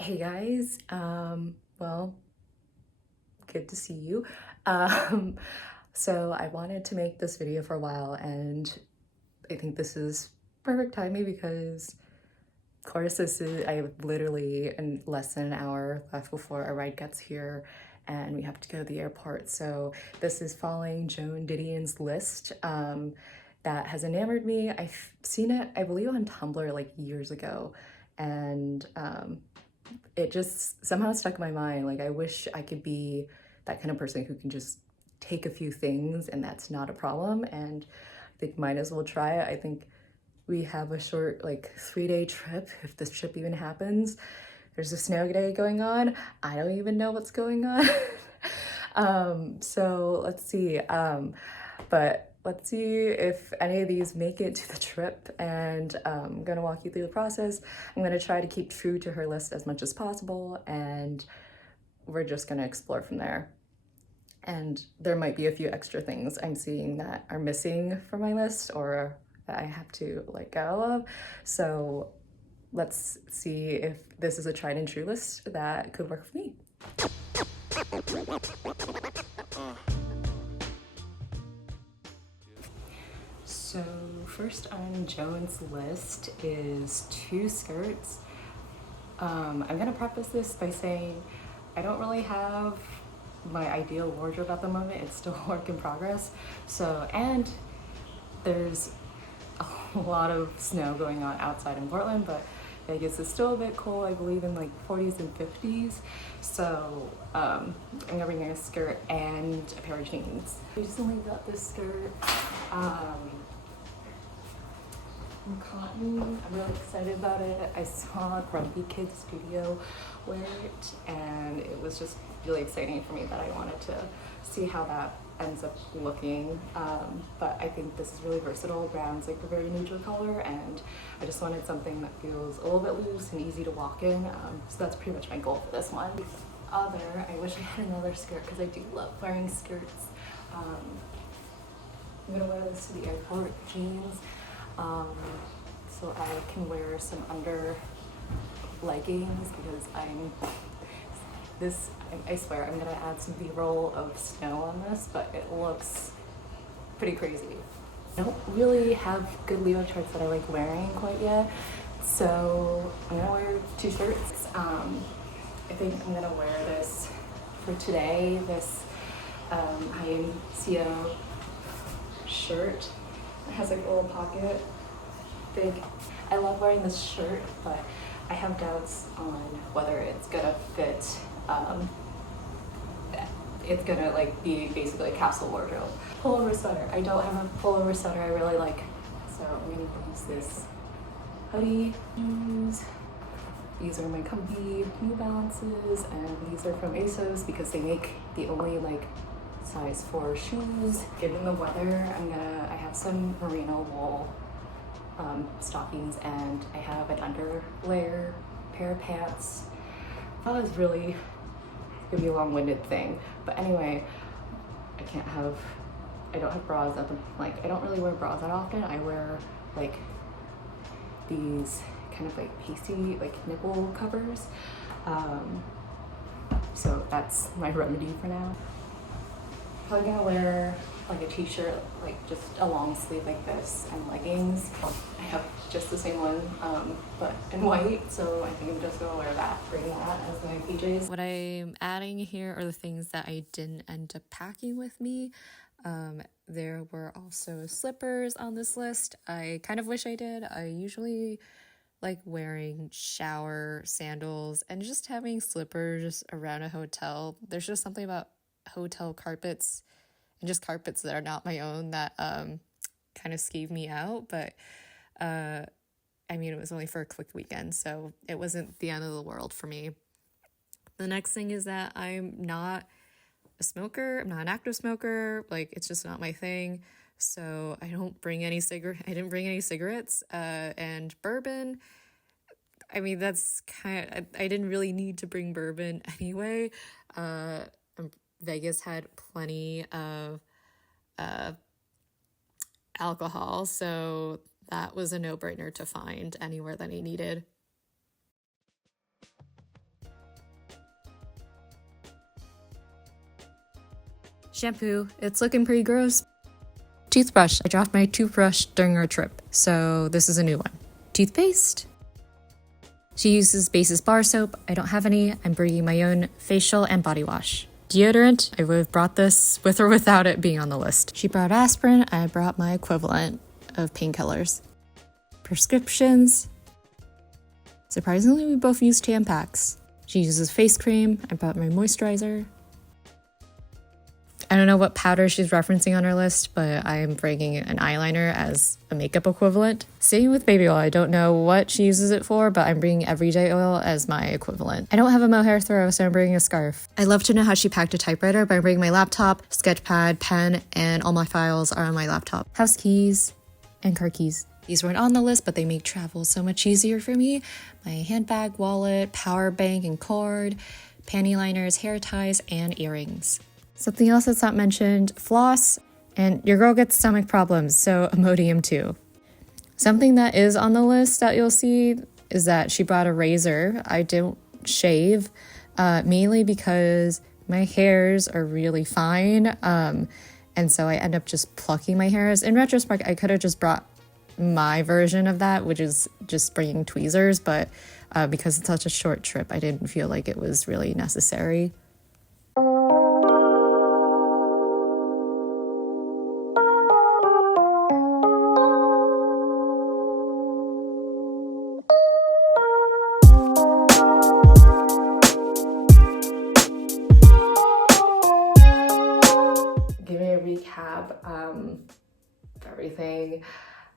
Hey guys, well, good to see you. Um, so I wanted to make this video for a while, and I think this is perfect timing because, of course, I have literally in less than an hour left before our ride gets here, and we have to go to the airport. So this is following Joan Didion's list that has enamored me. I've seen it, I believe, on Tumblr like years ago, and it just somehow stuck in my mind. Like, I wish I could be that kind of person who can just take a few things and that's not a problem. And I think might as well try it. I think we have a short, like, 3-day trip, if this trip even happens. There's a snow day going on. I don't even know what's going on. So let's see. But let's see if any of these make it to the trip, and I'm gonna walk you through the process. I'm gonna try to keep true to her list as much as possible, and we're just gonna explore from there. And there might be a few extra things I'm seeing that are missing from my list or that I have to let go of. So let's see if this is a tried and true list that could work for me. So first on Joan's list is 2 skirts. I'm gonna preface this by saying I don't really have my ideal wardrobe at the moment. It's still a work in progress. So, and there's a lot of snow going on outside in Portland, but Vegas is still a bit cold, I believe in like 40s and 50s. So I'm gonna bring a skirt and a pair of jeans. I recently got this skirt from Cotton. I'm really excited about it. I saw Grumpy Kid Studio wear it, and it was just really exciting for me that I wanted to see how that ends up looking. But I think this is really versatile. Brown's like a very neutral color, and I just wanted something that feels a little bit loose and easy to walk in. So that's pretty much my goal for this one. I wish I had another skirt because I do love wearing skirts. I'm gonna wear this to the airport, jeans, so I can wear some under leggings because I swear I'm gonna add some B-roll of snow on this, but it looks pretty crazy. I don't really have good Leo charts that I like wearing quite yet, so I'm gonna wear 2 shirts. I think I'm gonna wear this for today, this IMCO shirt. It has like a little pocket, big. I love wearing this shirt, but I have doubts on whether it's gonna fit. It's gonna like be basically a capsule wardrobe. Pullover sweater. I don't have a pullover sweater I really like, so I'm gonna use this hoodie. These are my comfy New Balances, and these are from ASOS because they make the only like size 4 shoes. Given the weather, I have some merino wool stockings, and I have an under layer pair of pants. That was really gonna be a long-winded thing, but anyway, I don't have bras at the, like, I don't really wear bras that often. I wear like these kind of like pasty, like nipple covers. So that's my remedy for now. Probably gonna wear like a t-shirt, like just a long sleeve like this, and leggings. I have just the same one, but in white, so I think I'm just gonna wear that, bring that as my PJs. What I'm adding here are the things that I didn't end up packing with me. There were also slippers on this list. I kind of wish I did. I usually like wearing shower sandals, and just having slippers around a hotel. There's just something about hotel carpets and just carpets that are not my own that kind of skeeve me out. But I mean, it was only for a quick weekend, so it wasn't the end of the world for me. The next thing is that I'm not a smoker. I'm not an active smoker. Like, it's just not my thing. So I didn't bring any cigarettes, and bourbon. I mean, that's I didn't really need to bring bourbon anyway. Vegas had plenty of alcohol, so that was a no-brainer to find anywhere that I needed. Shampoo, it's looking pretty gross. Toothbrush, I dropped my toothbrush during our trip, so this is a new one. Toothpaste, she uses Base's bar soap. I don't have any. I'm bringing my own facial and body wash. Deodorant, I would have brought this with or without it being on the list. She brought aspirin, I brought my equivalent of painkillers. Prescriptions, surprisingly we both use Tampax. She uses face cream, I brought my moisturizer. I don't know what powder she's referencing on her list, but I am bringing an eyeliner as a makeup equivalent. Same with baby oil. I don't know what she uses it for, but I'm bringing everyday oil as my equivalent. I don't have a mohair throw, so I'm bringing a scarf. I'd love to know how she packed a typewriter, but I'm bringing my laptop, sketch pad, pen, and all my files are on my laptop. House keys and car keys. These weren't on the list, but they make travel so much easier for me. My handbag, wallet, power bank and cord, panty liners, hair ties, and earrings. Something else that's not mentioned, floss, and your girl gets stomach problems, so Imodium too. Something that is on the list that you'll see is that she brought a razor. I don't shave, mainly because my hairs are really fine, and so I end up just plucking my hairs. In retrospect, I could have just brought my version of that, which is just bringing tweezers, but because it's such a short trip, I didn't feel like it was really necessary. Everything.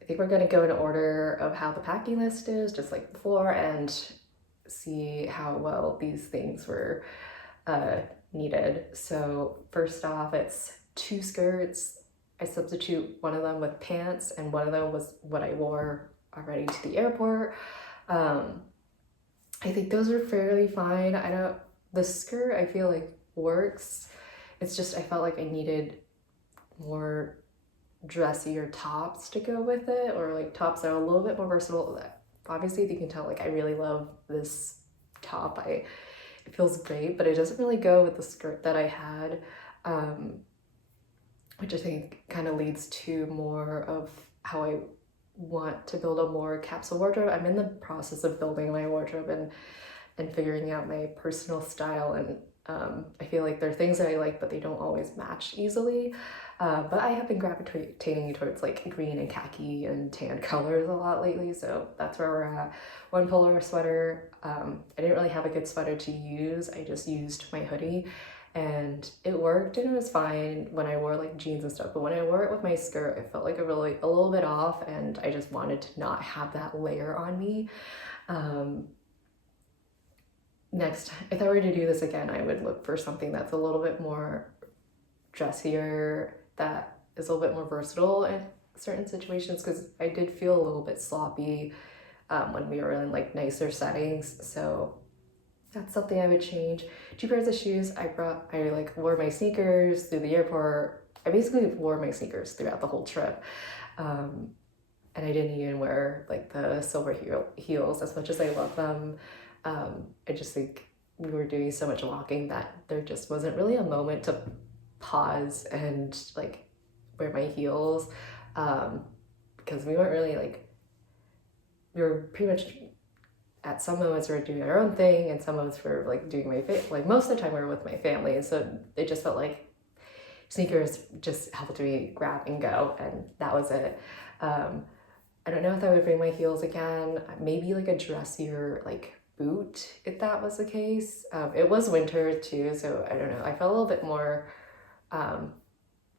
I think we're going to go in order of how the packing list is, just like before, and see how well these things were needed. So first off, it's 2 skirts. I substitute one of them with pants, and one of them was what I wore already to the airport. I think those are fairly fine. The skirt I feel like works. It's just I felt like I needed more dressier tops to go with it, or like tops that are a little bit more versatile. Obviously you can tell like I really love this top. It feels great, but it doesn't really go with the skirt that I had, which I think kind of leads to more of how I want to build a more capsule wardrobe. I'm in the process of building my wardrobe and figuring out my personal style, and I feel like there are things that I like, but they don't always match easily. But I have been gravitating towards like green and khaki and tan colors a lot lately, so that's where we're at. One polar sweater. I didn't really have a good sweater to use. I just used my hoodie, and it worked and it was fine when I wore like jeans and stuff. But when I wore it with my skirt, I felt like a little bit off, and I just wanted to not have that layer on me. Next, if I were to do this again, I would look for something that's a little bit more dressier, that is a little bit more versatile in certain situations, because I did feel a little bit sloppy when we were in like nicer settings. So that's something I would change. 2 pairs of shoes. I like wore my sneakers through the airport. I basically wore my sneakers throughout the whole trip. And I didn't even wear like the silver heels as much as I love them. I just think we were doing so much walking that there just wasn't really a moment to pause and like wear my heels, because we weren't really like, we were pretty much at some moments we were doing our own thing, and some moments we were like doing like most of the time we were with my family, and so it just felt like sneakers just helped me grab and go, and that was it. I don't know if I would bring my heels again. Maybe like a dressier like boot if that was the case. It was winter too, so I don't know. I felt a little bit more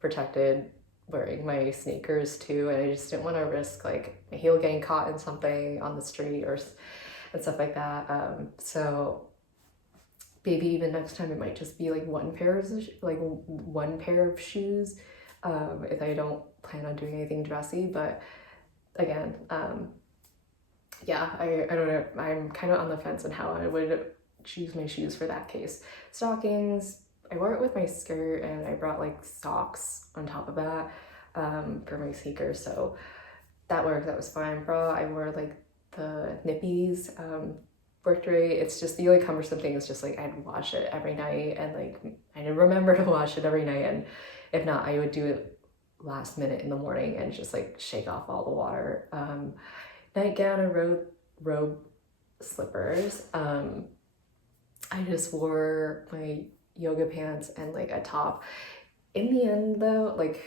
protected wearing my sneakers too, and I just didn't want to risk like my heel getting caught in something on the street and stuff like that. So maybe even next time it might just be like one pair of shoes, if I don't plan on doing anything dressy. But again, yeah, I don't know. I'm kind of on the fence on how I would choose my shoes for that case. Stockings, I wore it with my skirt, and I brought like socks on top of that for my sneakers, so that worked. That was fine. Bra, I wore like the nippies. worked great. It's just the only cumbersome thing is just like I'd wash it every night, and like I didn't remember to wash it every night, and if not, I would do it last minute in the morning and just like shake off all the water. Nightgown and robe slippers. I just wore my yoga pants and like a top. In the end though, like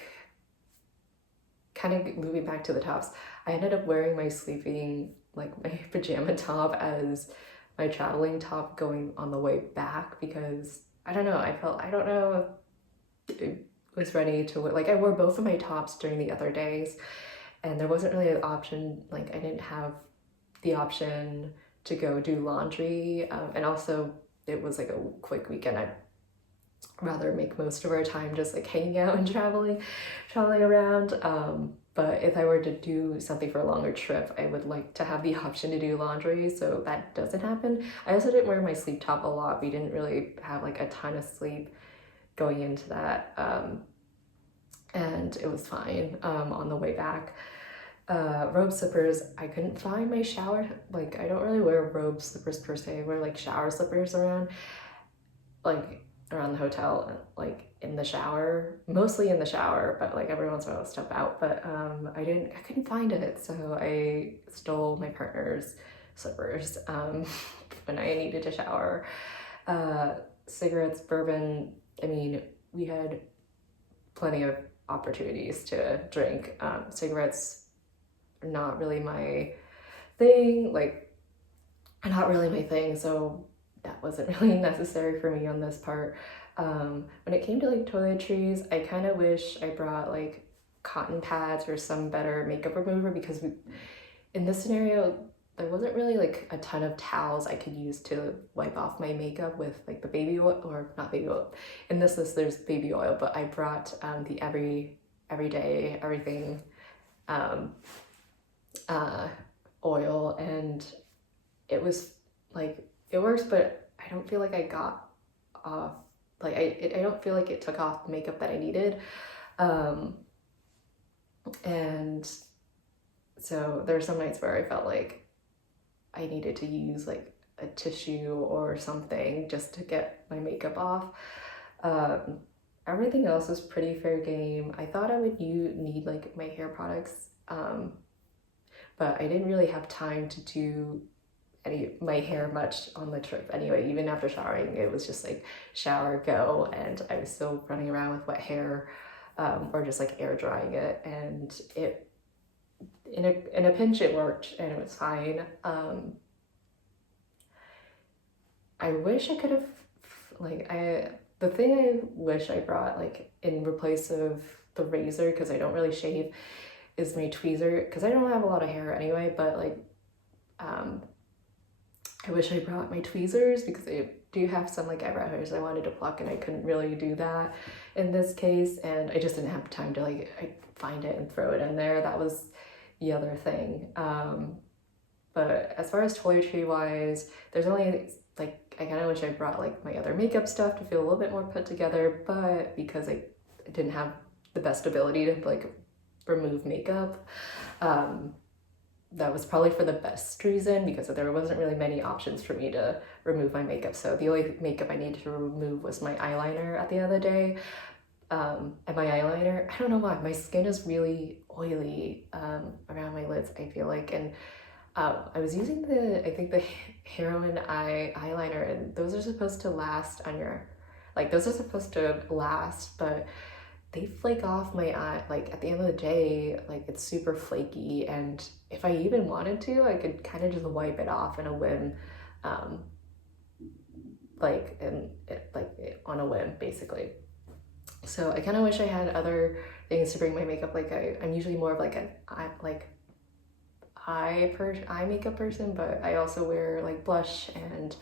kind of moving back to the tops, I ended up wearing my pajama top as my traveling top going on the way back, because I don't know, I don't know if it was ready to wear, like I wore both of my tops during the other days, and there wasn't really an option, like I didn't have the option to go do laundry, and also it was like a quick weekend. I'd rather make most of our time just like hanging out and traveling around. But if I were to do something for a longer trip, I would like to have the option to do laundry, so that doesn't happen. I also didn't wear my sleep top a lot. We didn't really have like a ton of sleep going into that, and it was fine on the way back. Robe slippers, I couldn't find my shower, like I don't really wear robe slippers per se. I wear like shower slippers around the hotel, like in the shower, mostly in the shower, but like every once in a while I'll step out. But I couldn't find it, so I stole my partner's slippers when I needed to shower. Cigarettes, bourbon, I mean, we had plenty of opportunities to drink. Cigarettes are not really my thing, so that wasn't really necessary for me on this part. When it came to like toiletries, I kind of wish I brought like cotton pads or some better makeup remover, because in this scenario, there wasn't really like a ton of towels I could use to wipe off my makeup with like the baby oil, or not baby oil. In this list, there's baby oil, but I brought the everyday everything oil, and it was like, it works, but I don't feel like I got off, like I don't feel like it took off the makeup that I needed. And so there were some nights where I felt like I needed to use like a tissue or something just to get my makeup off. Everything else was pretty fair game. I thought I would need like my hair products, but I didn't really have time to do my hair much on the trip anyway. Even after showering, it was just like shower, go, and I was still running around with wet hair, or just like air drying it, and it in a pinch it worked and it was fine. I wish I could have the thing I wish I brought like in replace of the razor, because I don't really shave, is my tweezer, because I don't have a lot of hair anyway, but like I wish I brought my tweezers, because I do have some like eyebrow hairs I wanted to pluck, and I couldn't really do that in this case, and I just didn't have time to like find it and throw it in there. That was the other thing. But as far as toiletry wise, there's only like, I kind of wish I brought like my other makeup stuff to feel a little bit more put together, but because I didn't have the best ability to like remove makeup, that was probably for the best reason, because there wasn't really many options for me to remove my makeup. So the only makeup I needed to remove was my eyeliner at the end of the day. And my eyeliner, I don't know why, my skin is really oily around my lids, I feel like, and I was using the heroin eyeliner, and those are supposed to last on your, like those are supposed to last, but they flake off my eye, like at the end of the day, like it's super flaky, and if I even wanted to, I could kind of just wipe it off in a whim, on a whim, basically. So I kind of wish I had other things to bring my makeup. Like I'm usually more of like an eye makeup person, but I also wear like blush and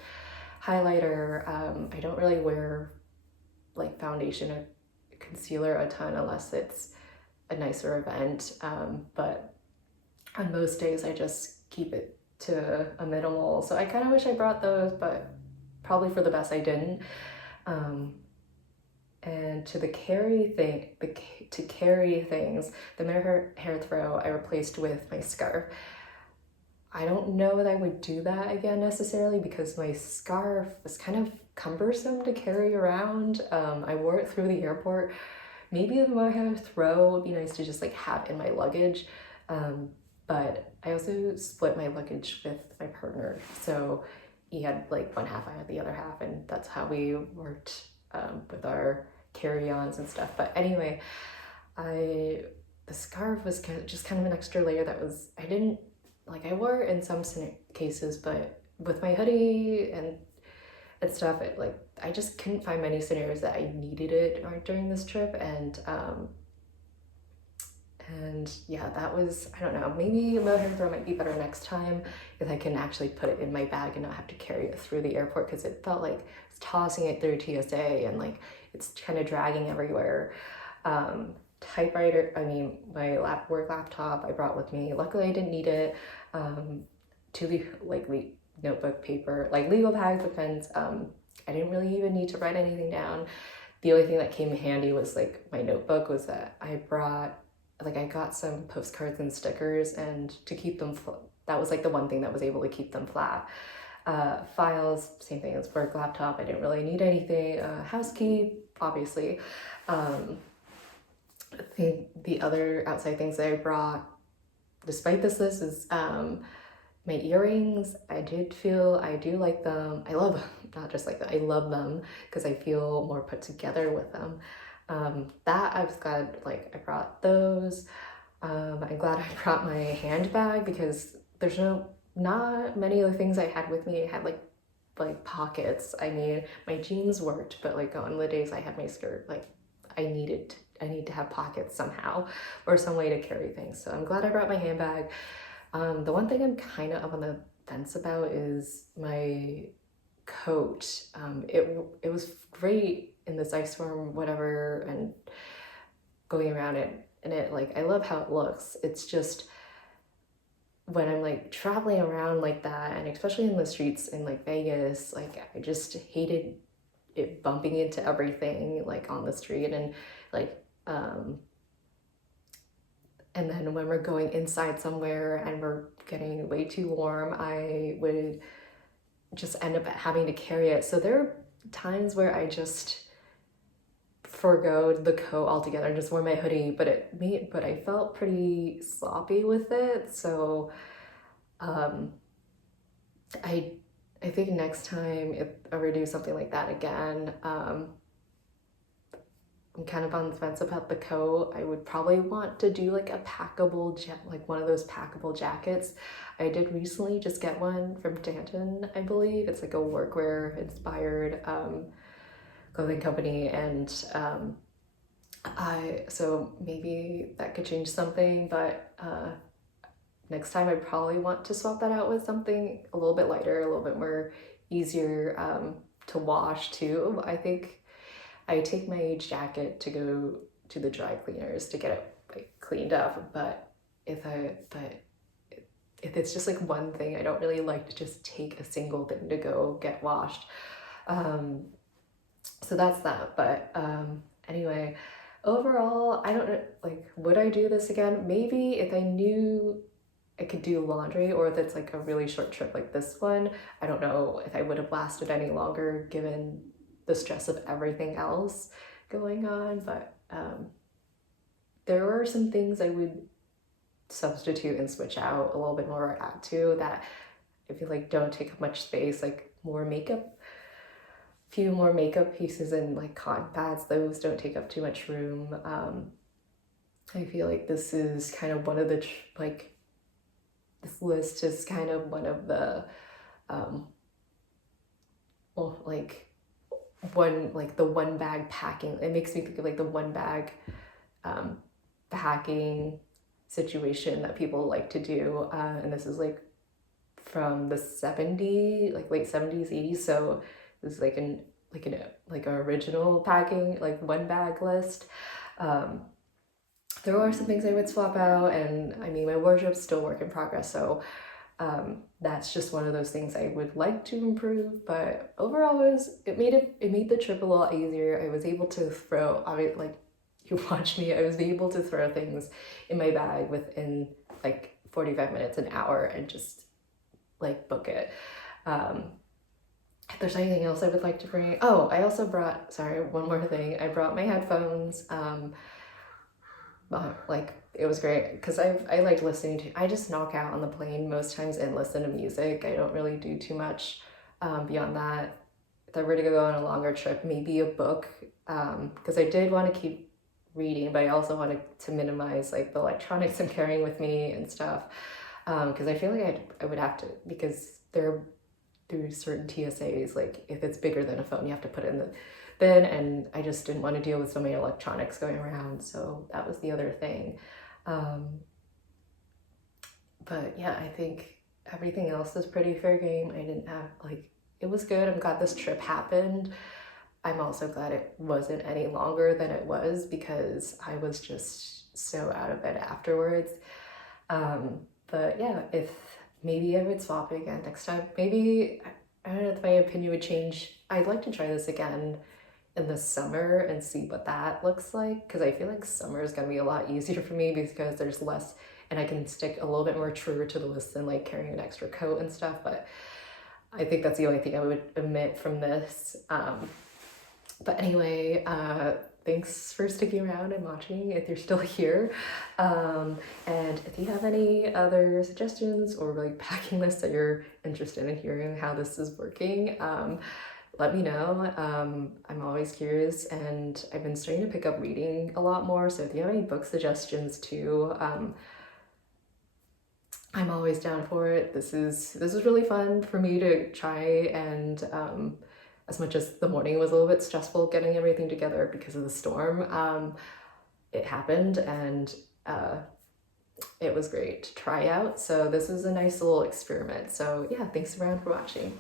highlighter. I don't really wear like foundation or concealer a ton unless it's a nicer event, but on most days I just keep it to a minimal. So I kind of wish I brought those, but probably for the best I didn't. And to carry things, the hair throw I replaced with my scarf. I don't know that I would do that again necessarily because my scarf was kind of cumbersome to carry around. I wore it through the airport. Maybe the mohair throw would be nice to just like have in my luggage. But I also split my luggage with my partner. So he had like one half, I had the other half, and that's how we worked with our carry-ons and stuff. But anyway, the scarf was just kind of an extra layer that was, I wore it in some cases, but with my hoodie and stuff, I just couldn't find many scenarios that I needed it during this trip. And yeah, that was, I don't know, maybe a mohair throw might be better next time if I can actually put it in my bag and not have to carry it through the airport, because it felt like I was tossing it through TSA and like it's kind of dragging everywhere. Typewriter, my work laptop I brought with me. Luckily I didn't need it. Notebook, paper, like legal bags, pens. I didn't really even need to write anything down. The only thing that came handy was like my notebook, was that I got some postcards and stickers, and to keep them, that was like the one thing that was able to keep them flat. Files, same thing as work laptop. I didn't really need anything. House key, obviously. I think the other outside things that I brought, despite this list, is my earrings. I do like them. I love them, not just like that. I love them because I feel more put together with them. That I was glad, I brought those. I'm glad I brought my handbag because there's not many of the things I had with me. I had like pockets. My jeans worked, but on the days I had my skirt, I need to have pockets somehow or some way to carry things. So I'm glad I brought my handbag. The one thing I'm kind of up on the fence about is my coat. It was great in this ice storm, whatever, and going around it, and I love how it looks. It's just when I'm traveling around like that, and especially in the streets in Vegas, I just hated it bumping into everything on the street, and and then when we're going inside somewhere and we're getting way too warm, I would just end up having to carry it. So there are times where I just forgo the coat altogether and just wore my hoodie, but I felt pretty sloppy with it. So I think next time if I ever do something like that again, I'm kind of on the fence about the coat. I would probably want to do a packable one of those packable jackets. I did recently just get one from Didion, I believe. It's a workwear inspired clothing company, and so maybe that could change something, but next time I probably want to swap that out with something a little bit lighter, a little bit more easier to wash too. I think I take my jacket to go to the dry cleaners to get it cleaned up, but if it's just one thing, I don't really like to just take a single thing to go get washed. So that's that. But anyway, overall, I don't know, would I do this again? Maybe if I knew I could do laundry, or if it's a really short trip like this one. I don't know if I would have lasted any longer given the stress of everything else going on, but there were some things I would substitute and switch out a little bit more, or add to, that I feel don't take up much space, more makeup, few more makeup pieces, and cotton pads. Those don't take up too much room. I feel this is kind of one of the this list is kind of one of the the one bag packing. It makes me think of the one bag packing situation that people like to do, and this is from the 70s, late 70s, 80s. So this is an original packing one bag list. There are some things I would swap out, and my wardrobe's still work in progress, so that's just one of those things I would like to improve. But overall, it made the trip a lot easier. I was able to throw, you watch me, I was able to throw things in my bag within 45 minutes, an hour, and just like book it. If there's anything else I would like to bring, oh, I also brought, sorry, one more thing. I brought my headphones. Like it was great because I like listening to, I just knock out on the plane most times and listen to music. I don't really do too much beyond that. If I were to go on a longer trip, maybe a book, because I did want to keep reading, but I also wanted to minimize like the electronics I'm carrying with me and stuff, because I feel like I would have to, because they're through certain TSAs, like if it's bigger than a phone, you have to put it in the bin, and I just didn't want to deal with so many electronics going around, so that was the other thing. But yeah, I think everything else is pretty fair game. I didn't have like, it was good. I'm glad this trip happened. I'm also glad it wasn't any longer than it was because I was just so out of bed afterwards. But yeah, if maybe I would swap it again next time. Maybe, I don't know if my opinion would change. I'd like to try this again in the summer and see what that looks like, because I feel like summer is going to be a lot easier for me because there's less, and I can stick a little bit more truer to the list than like carrying an extra coat and stuff. But I think that's the only thing I would omit from this. But anyway, thanks for sticking around and watching if you're still here. And if you have any other suggestions or like packing lists that you're interested in hearing how this is working, let me know. I'm always curious, and I've been starting to pick up reading a lot more. So if you have any book suggestions too, I'm always down for it. This is really fun for me to try, and as much as the morning was a little bit stressful getting everything together because of the storm, it happened, and it was great to try out. So this is a nice little experiment. So yeah, thanks around for watching.